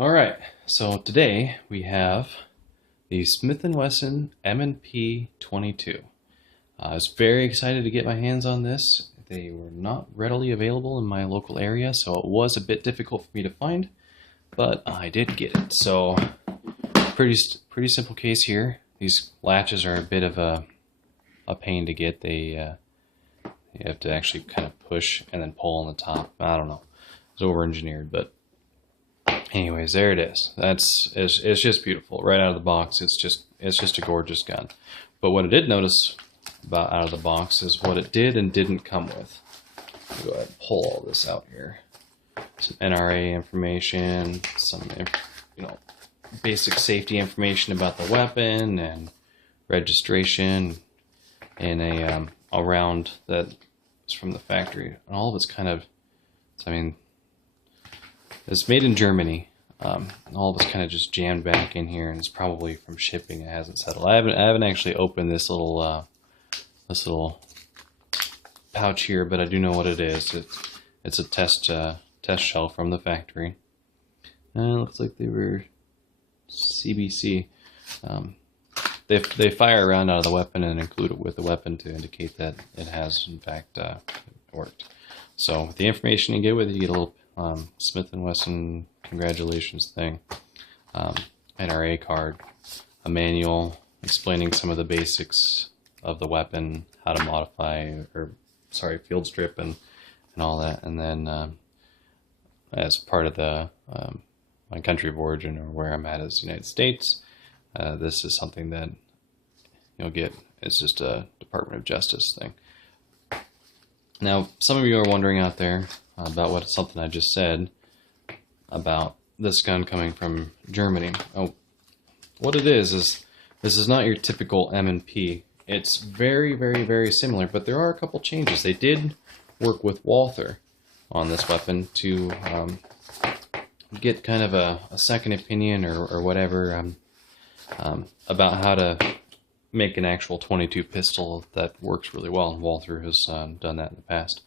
All right, so today we have the Smith & Wesson M&P22. I was very excited to get my hands on this. They were not readily available in my local area, so it was a bit difficult for me to find, but I did get it. So pretty simple case here. These latches are a bit of a pain to get. You have to actually kind of push and then pull on the top. I don't know. It's over-engineered, but anyways, there it is. It's just beautiful right out of the box. It's just a gorgeous gun. But what I did notice about out of the box is what it did and didn't come with. I'll go ahead and pull all this out here. Some NRA information, some basic safety information about the weapon and registration, and a round that is from the factory. And all of it's kind of, it's made in Germany. All of it's kind of just jammed back in here, and it's probably from shipping. It hasn't settled. I haven't actually opened this little pouch here, but I do know what it is. It's a test shell from the factory. And it looks like they were CBC. They fire a round out of the weapon and include it with the weapon to indicate that it has in fact worked. So with the information you get with it, you get a little Smith & Wesson congratulations thing, NRA card, a manual explaining some of the basics of the weapon, how to modify, field strip and all that, and then as part of the my country of origin, or where I'm at, is the United States. This is something that you'll get. It's just a Department of Justice thing. Now, some of you are wondering out there about something I just said about this gun coming from Germany. Oh, what it is this is not your typical M&P. It's very, very, very similar, but there are a couple changes. They did work with Walther on this weapon to get kind of a second opinion or whatever about how to make an actual 22 pistol that works really well, and Walther has done that in the past.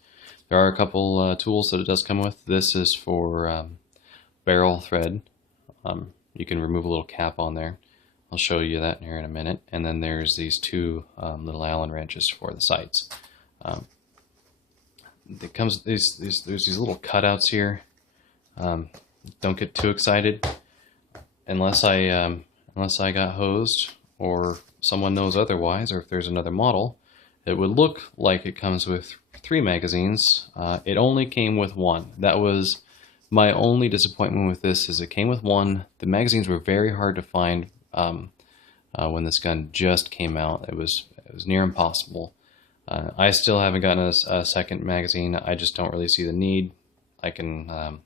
There are a couple tools that it does come with. This is for barrel thread. You can remove a little cap on there. I'll show you that here in a minute. And then there's these two little Allen wrenches for the sights. There's these little cutouts here. Don't get too excited unless I got hosed or someone knows otherwise, or if there's another model. It would look like it comes with 3 magazines. It only came with 1. That was my only disappointment with this, is it came with 1. The magazines were very hard to find when this gun just came out. It was near impossible. I still haven't gotten a second magazine. I just don't really see the need. I'm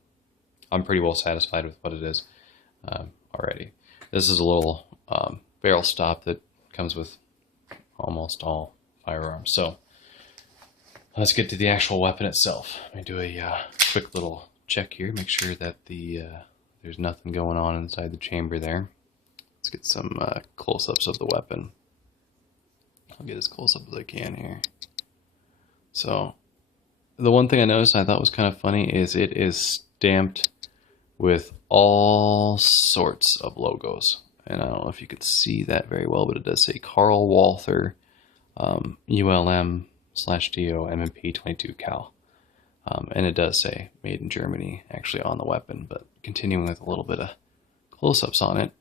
pretty well satisfied with what it is already. This is a little barrel stop that comes with almost all firearms. So let's get to the actual weapon itself. Let me do a quick little check here, make sure that there's nothing going on inside the chamber there. Let's get some close-ups of the weapon. I'll get as close up as I can here. So the one thing I noticed I thought was kind of funny is it is stamped with all sorts of logos. And I don't know if you could see that very well, but it does say Carl Walther, ULM/DO M&P22 Cal. And it does say made in Germany actually on the weapon. But continuing with a little bit of close-ups on it,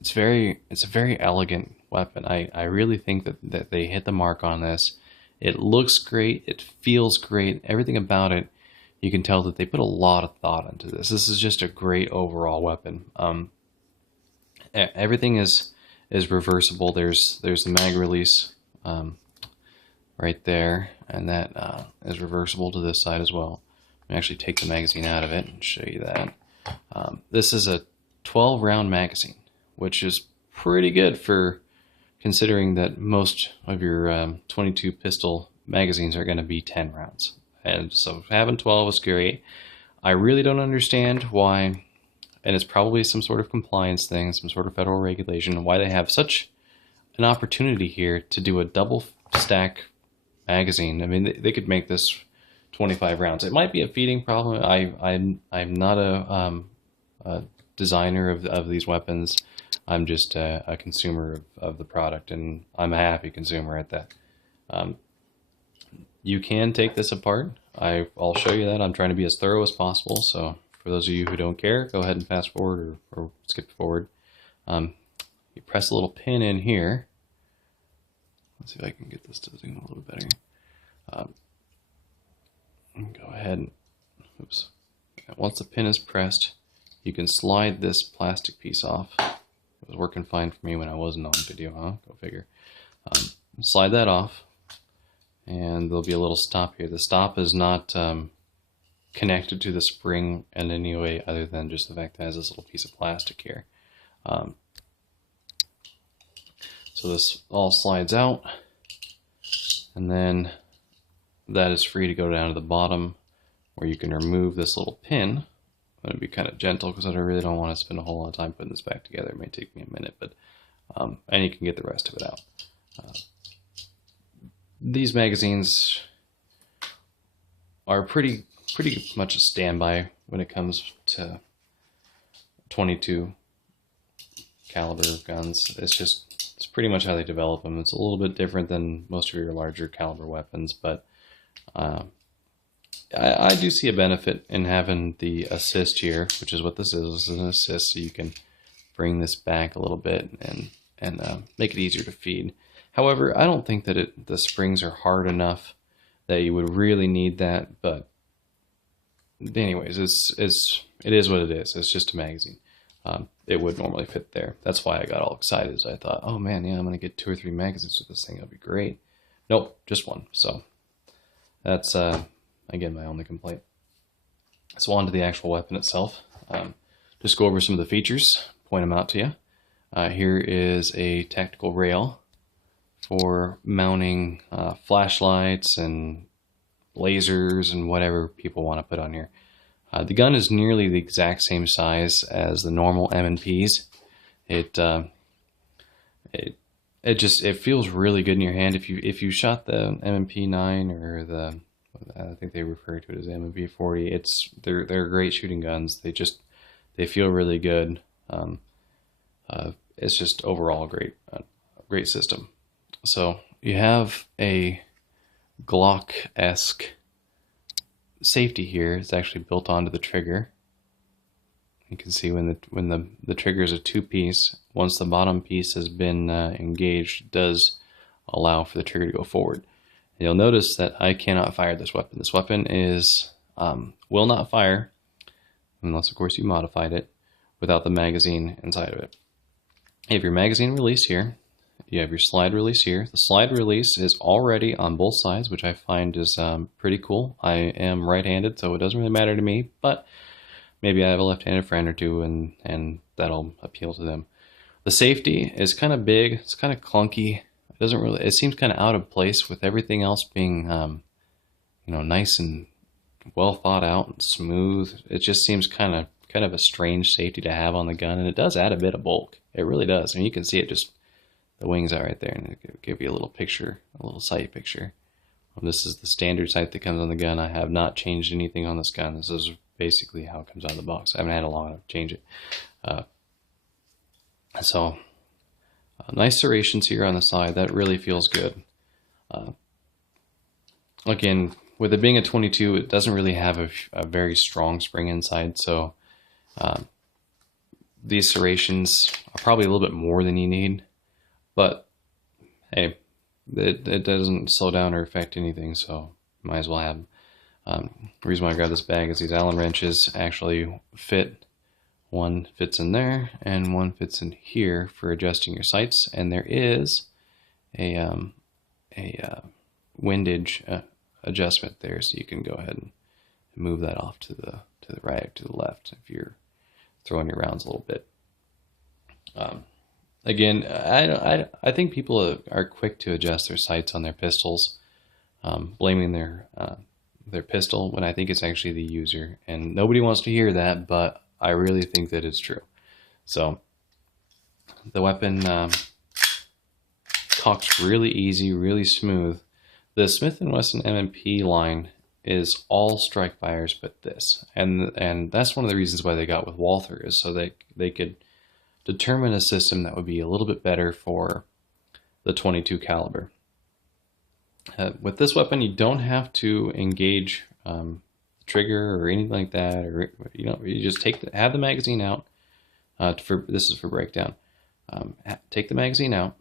it's a very elegant weapon. I really think that they hit the mark on this. It looks great, it feels great, everything about it, you can tell that they put a lot of thought into this. This is just a great overall weapon. Everything is reversible. There's the mag release right there, and that is reversible to this side as well. Let me actually take the magazine out of it and show you that. This is a 12 round magazine, which is pretty good for considering that most of your 22 pistol magazines are going to be 10 rounds. And so having 12 is great. I really don't understand why, and it's probably some sort of compliance thing, some sort of federal regulation, why they have such an opportunity here to do a double stack magazine. I mean, they could make this 25 rounds. It might be a feeding problem. I'm not a designer of these weapons. I'm just a consumer of the product, and I'm a happy consumer at that. You can take this apart. I'll show you that. I'm trying to be as thorough as possible, so for those of you who don't care, go ahead and fast forward or skip forward. You press a little pin in here. Let's see if I can get this to zoom a little better. Go ahead and, oops. Once the pin is pressed, you can slide this plastic piece off. It was working fine for me when I wasn't on video, huh? Go figure. Slide that off, and there'll be a little stop here. The stop is not connected to the spring in any way other than just the fact that it has this little piece of plastic here. So this all slides out, and then that is free to go down to the bottom, where you can remove this little pin. I'm going to be kind of gentle because I really don't want to spend a whole lot of time putting this back together. It may take me a minute, but and you can get the rest of it out. These magazines are pretty much a standby when it comes to 22 caliber guns. It's pretty much how they develop them. It's a little bit different than most of your larger caliber weapons, but I do see a benefit in having the assist here, which is what this is. This is an assist, so you can bring this back a little bit and make it easier to feed. However, I don't think that the springs are hard enough that you would really need that. But anyways, it is what it is. It's just a magazine. It would normally fit there. That's why I got all excited. I thought, oh man, yeah, I'm gonna get 2 or 3 magazines with this thing. That'll be great. Nope, just one. So that's again my only complaint. So on to the actual weapon itself. Just go over some of the features, point them out to you. Here is a tactical rail for mounting flashlights and lasers and whatever people want to put on here. The gun is nearly the exact same size as the normal M&Ps. It feels really good in your hand. If you shot the M&P9 or the, I think they refer to it as M&P40, they're great shooting guns. They feel really good. It's just overall a great system. So you have a Glock-esque safety here. It's actually built onto the trigger. You can see when the trigger is a 2-piece, once the bottom piece has been engaged, it does allow for the trigger to go forward. And you'll notice that I cannot fire this weapon. This weapon is will not fire, unless of course you modified it, without the magazine inside of it. You have your magazine release here. You have your slide release here. The slide release is already on both sides, which I find is pretty cool. I am right-handed, so it doesn't really matter to me, but maybe I have a left-handed friend or two, and that'll appeal to them. The safety is kind of big. It's kind of clunky. It seems kind of out of place with everything else being, nice and well thought out and smooth. It just seems kind of a strange safety to have on the gun, and it does add a bit of bulk. It really does. I mean, you can see it just the wings out right there, and it'll give you a little picture, a little sight picture. This is the standard sight that comes on the gun. I have not changed anything on this gun. This is basically how it comes out of the box. I haven't had a long enough to change it. Nice serrations here on the side. That really feels good. Again, with it being a 22, it doesn't really have a very strong spring inside, so these serrations are probably a little bit more than you need. But hey, it doesn't slow down or affect anything, so might as well have them. The reason why I grabbed this bag is these Allen wrenches actually fit. One fits in there, and one fits in here for adjusting your sights. And there is a windage adjustment there, so you can go ahead and move that off to the right, to the left, if you're throwing your rounds a little bit. Again, I think people are quick to adjust their sights on their pistols, blaming their pistol, when I think it's actually the user. And nobody wants to hear that, but I really think that it's true. So the weapon cocks really easy, really smooth. The Smith & Wesson M&P line is all strike fires but this, and that's one of the reasons why they got with Walther, is so they could determine a system that would be a little bit better for the 22 caliber. With this weapon, you don't have to engage the trigger or anything like that, or you just have the magazine out. This is for breakdown. Take the magazine out,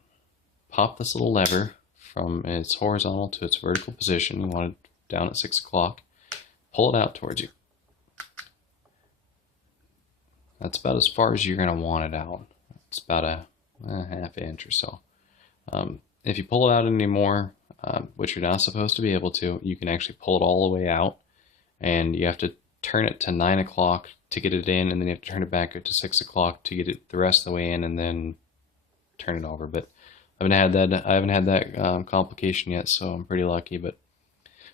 pop this little lever from its horizontal to its vertical position. You want it down at 6 o'clock. Pull it out towards you. That's about as far as you're going to want it out. It's about a half inch or so. If you pull it out anymore, which you're not supposed to be able to, you can actually pull it all the way out, and you have to turn it to 9 o'clock to get it in, and then you have to turn it back up to 6 o'clock to get it the rest of the way in, and then turn it over. But I haven't had that complication yet, so I'm pretty lucky. But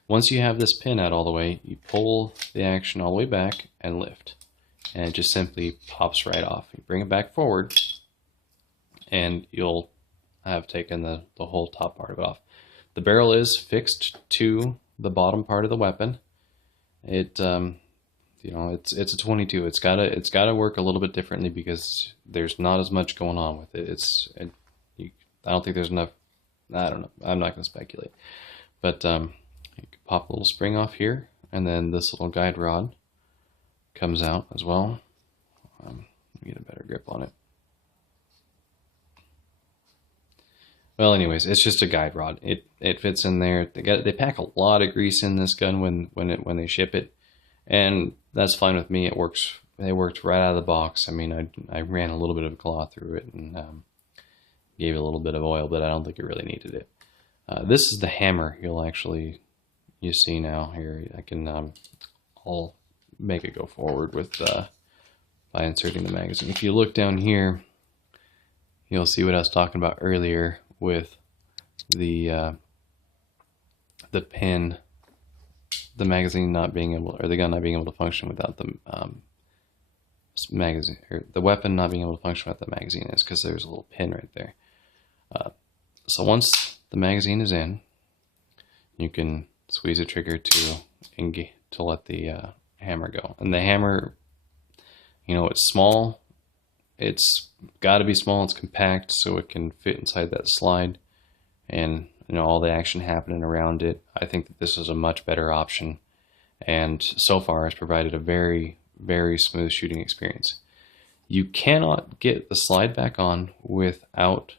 once you have this pin out all the way, you pull the action all the way back and lift, and it just simply pops right off. You bring it back forward, and you'll have taken the whole top part of it off. The barrel is fixed to the bottom part of the weapon. It's a 22. It's gotta work a little bit differently because there's not as much going on with it. I don't think there's enough. I don't know. I'm not gonna speculate. But you can pop a little spring off here, and then this little guide rod comes out as well. Let me get a better grip on it. Well, anyways, it's just a guide rod. It fits in there. They pack a lot of grease in this gun when they ship it, and that's fine with me. It works. It worked right out of the box. I mean, I ran a little bit of cloth through it and gave it a little bit of oil, but I don't think it really needed it. This is the hammer you see now here. I'll make it go forward with by inserting the magazine. If you look down here, you'll see what I was talking about earlier with the pin, the magazine not being able, or the gun not being able to function without the magazine, or the weapon not being able to function without the magazine, is because there's a little pin right there. So once the magazine is in, you can squeeze the trigger to let the hammer go. And the hammer, it's small. It's got to be small. It's compact, so it can fit inside that slide, and all the action happening around it. I think that this is a much better option, and so far has provided a very, very smooth shooting experience. You cannot get the slide back on without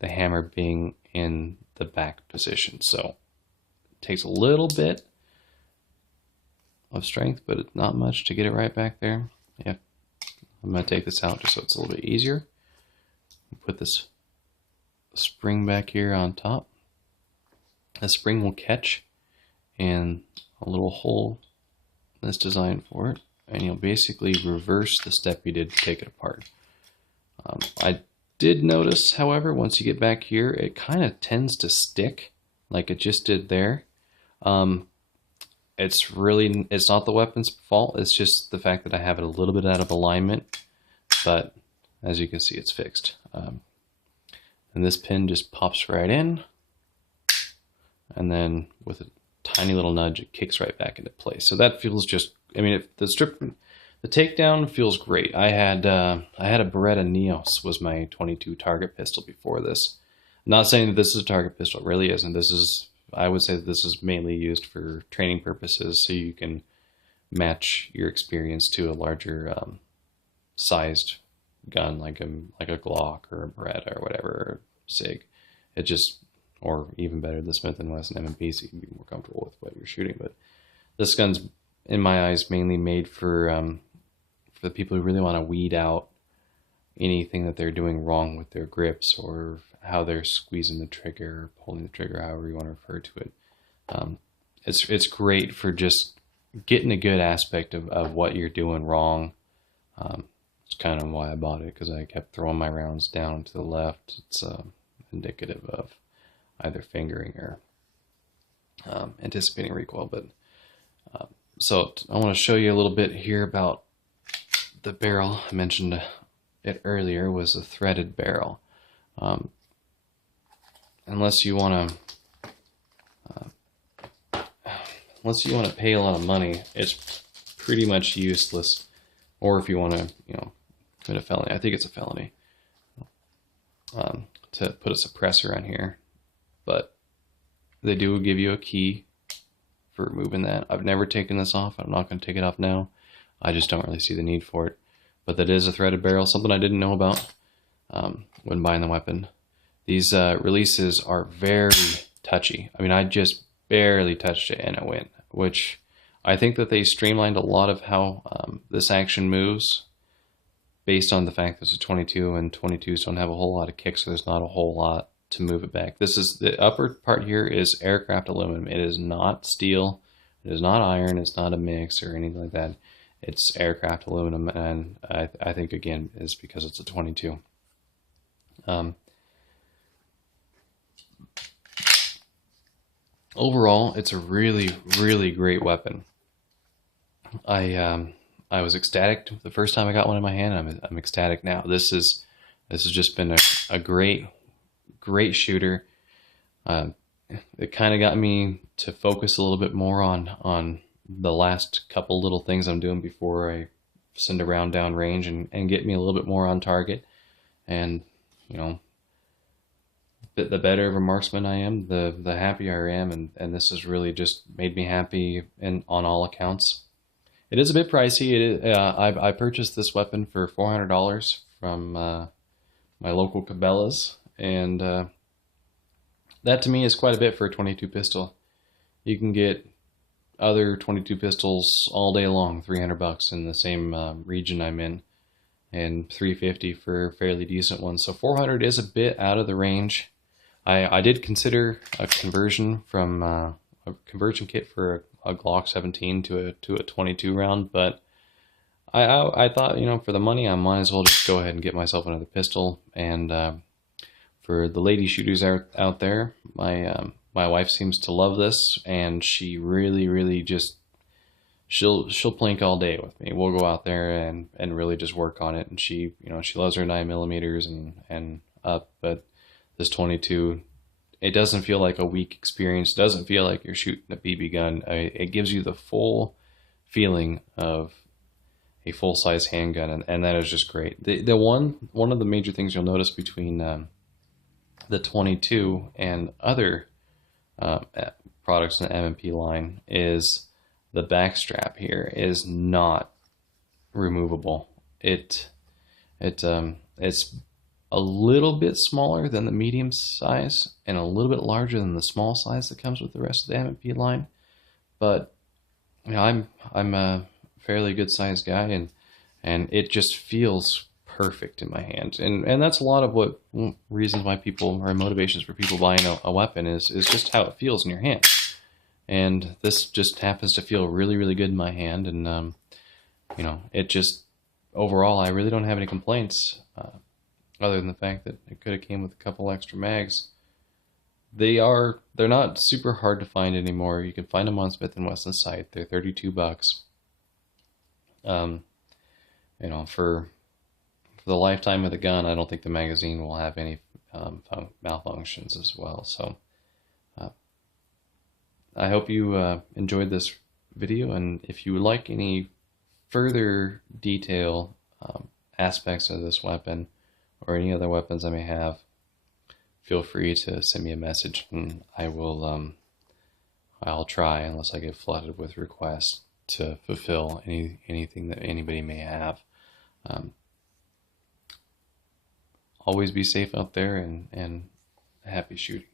the hammer being in the back position, so it takes a little bit of strength, but it's not much to get it right back there. Yeah. I'm going to take this out just so it's a little bit easier. Put this spring back here on top. The spring will catch in a little hole that's designed for it, and you'll basically reverse the step you did to take it apart. I did notice, however, once you get back here, it kind of tends to stick like it just did there. It's not the weapon's fault. It's just the fact that I have it a little bit out of alignment, but as you can see, it's fixed. And this pin just pops right in, and then with a tiny little nudge, it kicks right back into place. So that feels just, the takedown feels great. I had a Beretta Neos was my 22 target pistol before this. I'm not saying that this is a target pistol, it really isn't. I would say that this is mainly used for training purposes, so you can match your experience to a larger sized gun, like a Glock or a Beretta or whatever, or SIG. Or even better, the Smith & Wesson M&P, so you can be more comfortable with what you're shooting. But this gun's, in my eyes, mainly made for the people who really want to weed out anything that they're doing wrong with their grips, or how they're squeezing the trigger, or pulling the trigger, however you want to refer to it. It's great for just getting a good aspect of what you're doing wrong. It's kind of why I bought it, because I kept throwing my rounds down to the left. It's indicative of either fingering or anticipating recoil. But so I want to show you a little bit here about the barrel. I mentioned it earlier, was a threaded barrel. Unless you want to unless you want to pay a lot of money, it's pretty much useless. Or if you want to, commit a felony, I think it's a felony, to put a suppressor on here. But they do give you a key for removing that. I've never taken this off. I'm not going to take it off now. I just don't really see the need for it. But that is a threaded barrel, something I didn't know about when buying the weapon. These releases are very touchy. I mean, I just barely touched it and it went, which I think that they streamlined a lot of how this action moves based on the fact that it's a 22 and 22s don't have a whole lot of kick, so there's not a whole lot to move it back. This is the upper part here is aircraft aluminum. It is not steel. It is not iron. It's not a mix or anything like that. It's aircraft aluminum, and I think again is because it's a 22. Overall, it's a really, really great weapon. I was ecstatic the first time I got one in my hand. I'm ecstatic now. This has just been a great shooter. It kind of got me to focus a little bit more on the last couple little things I'm doing before I send a round down range, and get me a little bit more on target. And the better of a marksman I am, the happier I am, and this has really just made me happy on all accounts. It is a bit pricey. It is, I purchased this weapon for $400 from my local Cabela's, and that to me is quite a bit for a 22 pistol. You can get other 22 pistols all day long, $300 in the same region I'm in, and $350 for a fairly decent one. So $400 is a bit out of the range. I did consider a conversion from a conversion kit for a Glock 17 to a 22 round, but I thought, for the money, I might as well just go ahead and get myself another pistol. And for the lady shooters out there, my wife seems to love this, and she really just she'll plink all day with me. We'll go out there and really just work on it. And she loves her 9mm and up, but this 22, it doesn't feel like a weak experience. It doesn't feel like you're shooting a BB gun. It gives you the full feeling of a full-size handgun, and that is just great. One of the major things you'll notice between the 22 and other products in the M&P line is the back strap here is not removable. It's a little bit smaller than the medium size and a little bit larger than the small size that comes with the rest of the M&P line. But I'm a fairly good sized guy, and it just feels perfect in my hand. And that's a lot of what reasons why people, or motivations for people buying a weapon is just how it feels in your hand. And this just happens to feel really good in my hand, and it just overall I really don't have any complaints. Other than the fact that it could have came with a couple extra mags. They're not super hard to find anymore. You can find them on Smith & Wesson's site. They're $32. For the lifetime of the gun, I don't think the magazine will have any malfunctions as well. So I hope you enjoyed this video, and if you would like any further detail aspects of this weapon, or any other weapons I may have, feel free to send me a message, and I'll try, unless I get flooded with requests, to fulfill anything that anybody may have. Always be safe out there, and happy shooting.